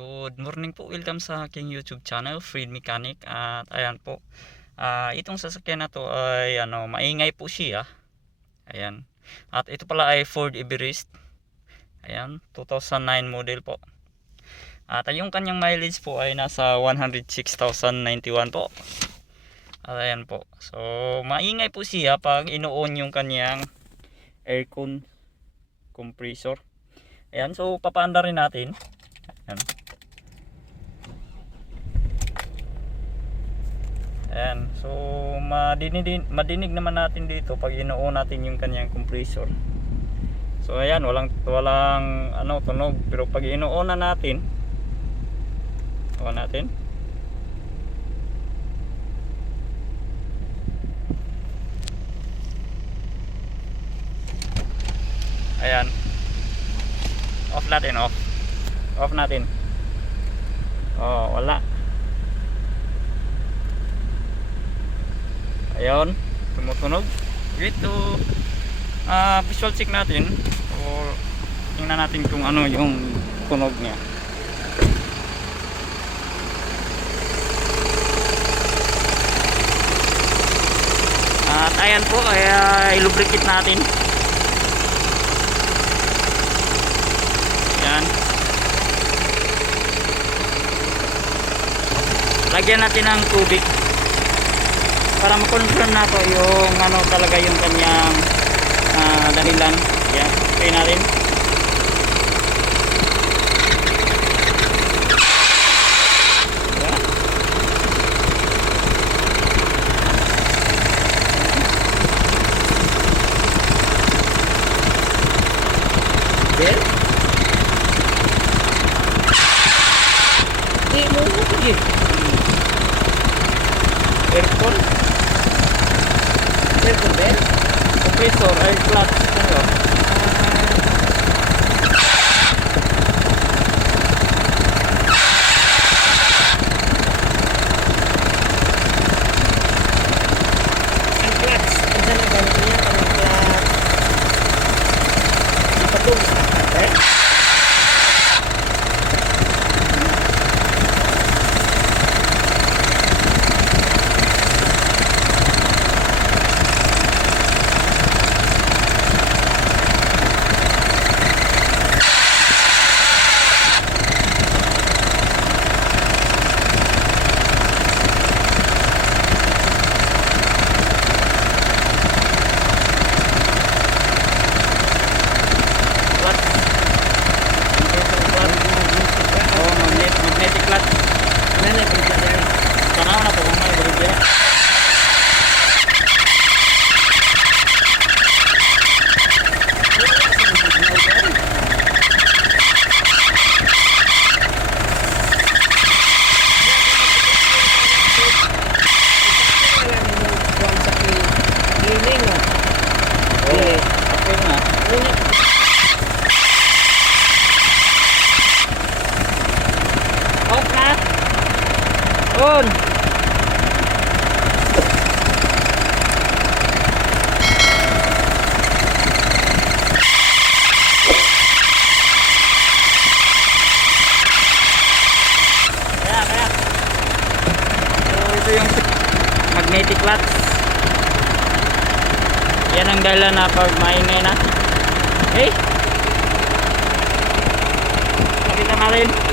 Good morning po, welcome sa aking YouTube channel, Fred Mechanic. At ayan po, itong sasakyan na to ay maingay po siya. Ayan. At ito pala ay Ford Everest. Ayan, 2009 model po. At yung kanyang mileage po ay nasa 106,091 po. At ayan po. So, maingay po siya pag ino-on yung kanyang aircon compressor. Ayan, so papaanda rin natin. Ayan. Ayan, so madinig naman natin dito pag ino-on natin yung kanyang compressor. So ayan, walang tunog, pero pag ino-on na natin, on natin. Ayan. Off natin, off natin. Oh, wala. Ayun, tumutunog. Ito visual check natin o tingnan natin kung ano yung tunog niya. At ayan po, kaya i-lubricate natin. Ayan. Lagyan natin ng tubig para ma-confirm na po yung talaga yung kanyang dahilan. Yan, okay natin. Yan. Di mo sige. Aircon bell, compressor, air clutch, ano? Ang clutch, minsan na gamit niya ang clutch. Ipatong sa cutter. Magnetic clutch. Nanay, berita yan. Tanaw na po kung may berita. Okay na. Off na. On. Kaya. So ito yung magnetic clutch. Yan ang dahilan na pag maingay na. Okay. Nakita natin.